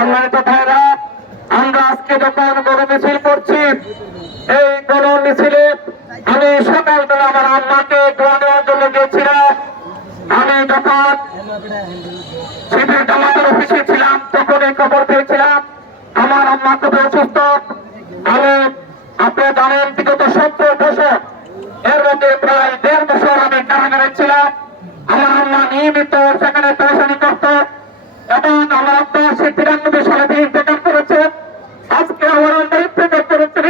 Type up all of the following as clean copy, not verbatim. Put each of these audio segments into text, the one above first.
সম্মানিত ভাইরা, আমরা আজকে যখন গণ মিছিল করছি, এই গণ মিছিলে আমি সকালবেলা আমার আম্মাকে দোয়া দেওয়ার জন্য গিয়েছিলাম। আমি যখন শিবির জামাতের অফিসে ছিলাম তখন এই খবর পেয়েছিলাম আমার আম্মা খুব অসুস্থ। আমি আপনারা জানেন বিগত 17 বছর এর মধ্যে প্রায় 1.5 বছর আমি কারাগারে ছিলাম। আমার আম্মা নিয়মিত সেখানে পরেশানি করত এবং আমার আব্বা সে 93 সালে ইন্তেকাল করেছে। আজকে আমার আম্মা ইন্তেকাল করেছেন।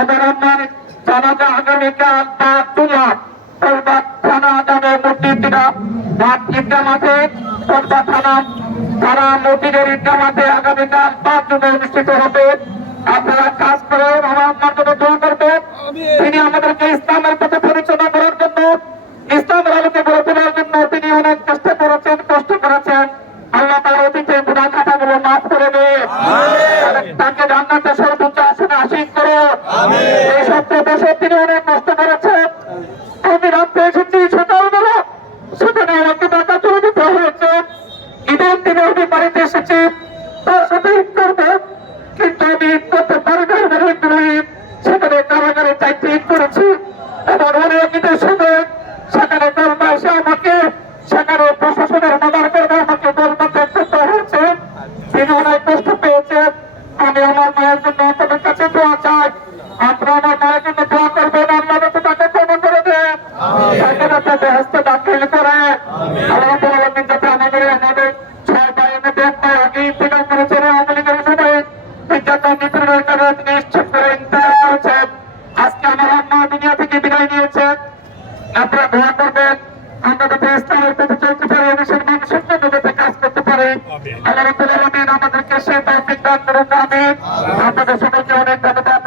আমার আম্মার জানাজা আগামীকাল 5 জুলাই থানা নামে মসজিদটা ঈদগাহ মাঠে থানা মসজিদের ঈদগাহ মাঠে আগামীকাল 5 জুলাই অনুষ্ঠিত হবে। আপনারা কাজ করে আমার আম্মার জন্য দোয়া করবেন। তিনি আমাদেরকে ইসলামের পথে পরিচালনা করার জন্য, ইসলামের আলোকে গড়ে তোলার জন্য তিনি অনেক কষ্ট করেছেন। আল্লাহ তার অতীতের গুনাহ খাতাগুলো মাফ করে দেন, তাকে জান্নাতের সর্বোচ্চ আসনে আসীন করো। এই 17 বছর তিনি অনেক কষ্ট করেছেন। আমি রাত্রে এসেছি সকালবেলা, সেখানে আমাকে টাকা চলে দিতে হয়েছে। ঈদের দিনে আমি বাড়িতে এসেছি তার সাথে ঈদ করবো, কিন্তু আমি ঈদ করতে পারি না। সেখানে কারাগারে চাইতে ঈদ করেছি এবং অনেক ঈদের সময় সেখানে কলমা এসে আমাকে সেখানে প্রশাসনের মাদার করে আমাকে কলমা ত্যাগ করতে হয়েছে। তিনি অনেক কষ্ট পেয়েছেন। আমি আমার মায়ের জন্য আপনাদের কাছে দোয়া চাই। আপনারা আমার মায়ের জন্য দোয়া করবেন, আল্লাহ যাতে তাকে ক্ষমা করে দেন, তাকে যাতে বেহেশতে দাখিল করে। আল্লাহ যাতে আমাদের 6 ভাইয়ের মধ্যে একটা আগে ইন্তেকাল করেছেন, আওয়ামী লীগের সবাই নির্যাতন নিপীড়নের কারণে তিনি নিশ্চিত করে ইন্তেকাল করেছেন। আজকে আমার আম্মা দুনিয়া থেকে বিদায় নিয়েছেন। আপনারা দোয়া করবেন আমরা যাতে ইসলামের পথে চলতে পারি, দেশের মানুষের জন্য যাতে কাজ করতে পারি। আল্লাহ রাব্বুল আলামিন আমাদেরকে সেই তৌফিক দান করুন। আমিন। আপনাদের সকলকে অনেক ধন্যবাদ।